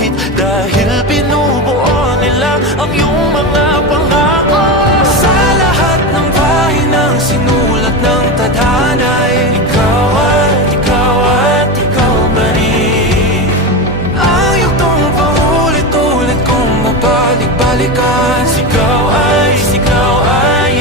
iguhit, dahil binubuo nila ang iyong mga pangako. Sa lahat ng pahinang sinulat ng tadhana'y ikaw at ikaw at ikaw pa rin. Ang yugtong paulit-ulit kong mabalik-balikan. Sigaw ay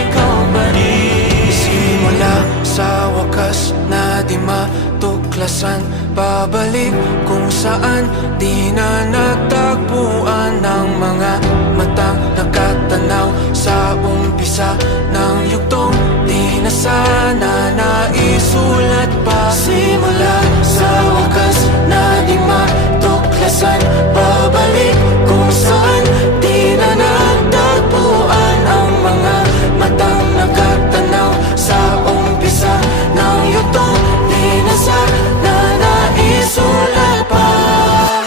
ikaw pa rin. Simula sa wakas na di matuklasan, babalik kung saan di na nagtagpuan ng mga matang nakatanaw sa umpisa ng yugtong di na sana naisulat pa. Simula sa wakas na di matuklasan, babalik kung saan di na nagtagpuan ang mga matang nakatanaw sa umpisa ng yugtong di na sana naisulat pa.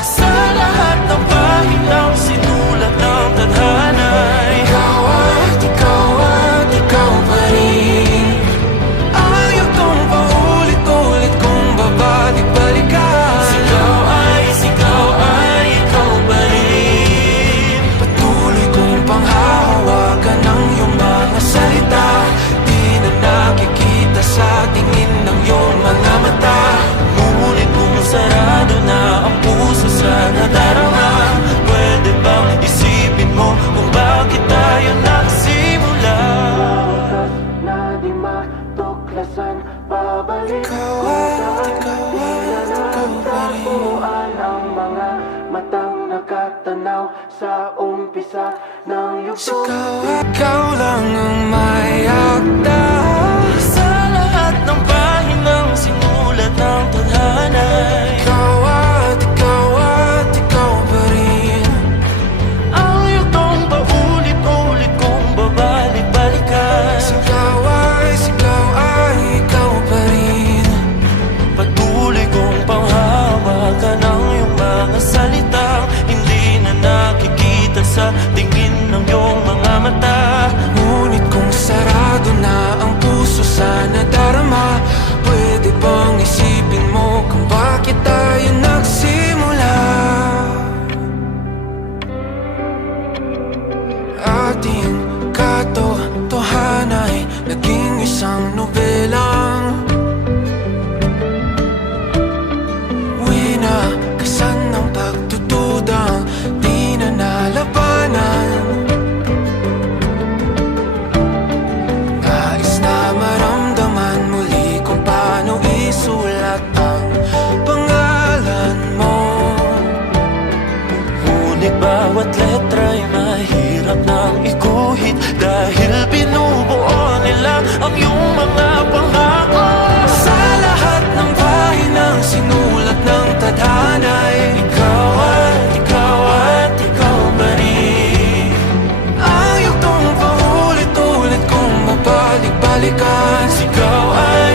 Sa lahat ng pahinang sinulat ng tadhana, ikaw at ikaw pa rin. Ang yugtong paulit-ulit kong babalik-balikan. Sigaw ay ikaw pa rin. Patuloy kong panghahawakan ng iyong mga salita. Di na nakikita sa tingin ng iyong mga mata. Ngunit kung sarado na ang puso sa nadarama, pwede bang isipin mo kung bakit tayo nagsimula? Na di matuklasan, babalik ikaw at ikaw pa rin. Ang mga matang nakatanaw sa umpisa ng yugtong. Ikaw lang ang may akda sa lahat ng pahinang sinulat ng tadhana. Ikaw at ikaw pa rin. Ang yugtong paulit-ulit kong babalik-balikan. Sigaw ay ikaw pa rin. Patuloy kong panghawakan ang iyong mga salitang hindi na nakikita sa tingin ng iyong mga mata. Ngunit kung sarado na ang puso sa nadarama, pwede bang isipin mo kung bakit tayo nagsimula? Ating katotohanay naging isang nobelang winakasan ng pagtutudang di na nalabanan. Nais na maramdaman muli kung paano isulat ang pangalan mo. Ngunit bawat letra'y mahirap nang iguhit, dahil binubuo nila ang iyong mga pangako. Sa lahat ng pahinang sinulat ng tadhana'y ikaw at ikaw pa rin. Ang yugtong paulit-ulit kong mabalik-balikan. Sigaw ay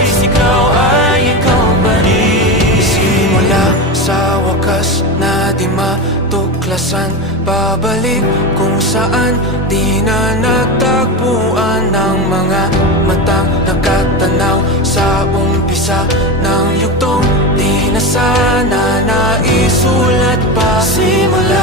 ikaw pa rin. Simula sa wakas na di matuklasan, babalik kung saan di na nagtagpuan ng mga matang nakatanaw sa umpisa ng yugtong di na sana naisulat pa. Simula